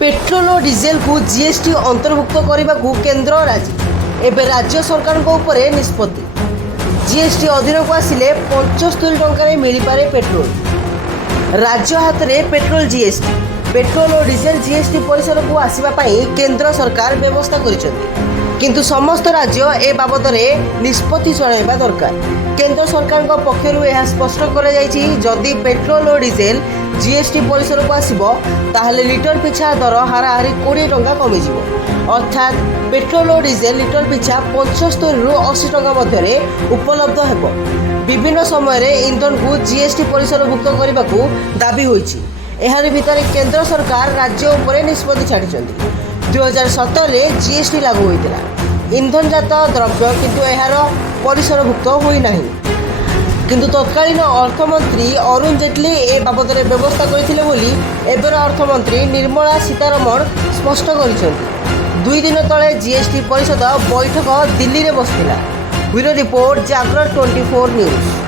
Petrol और diesel को GST अंतर्भुक्त करने को केन्द्र राजी एवं राज्य सरकार निष्पत्ति जीएसटी अधीन को आसिले 75 टंकार मिल पारे पेट्रोल राज्य हाथ में पेट्रोल जीएसटी पेट्रोल और डीजेल जीएसटी परिसर को आसवाई केन्द्र सरकार व्यवस्था किंतु समस्त राज्य ए बाबद निष्पत्ति चढ़ाइबा दरकार। केन्द्र सरकार पक्षर यह स्पष्ट करी पेट्रोल और डीजेल जीएसटी परिसर को आसो ताहले लिटर पिछा दर हाराहारी 20 टंका कमिज अर्थात पेट्रोल और डीजेल लिटर पिछा 75 रु 80 टंका मध्य उपलब्ध हो। विभिन्न समय इंधन को जीएसटी परिसरभुक्त करने को दाबी होइछि। एहार भितर केन्द्र सरकार राज्य उपरे निष्पत्ति छाड़ी 2017 जीएसटी लागू होता इंधनजात द्रव्य किंतु यार परिसरभुक्त होना किंतु तत्कालीन अर्थमंत्री अरुण जेटली ए बाबद व्यवस्था करथिले बोली एबर अर्थमंत्री निर्मला सीतारमण स्पष्ट कर 2 दिन तले जीएसटी परिषद बैठक दिल्ली में बसला। ब्यूरो रिपोर्ट जागरण 24 न्यूज।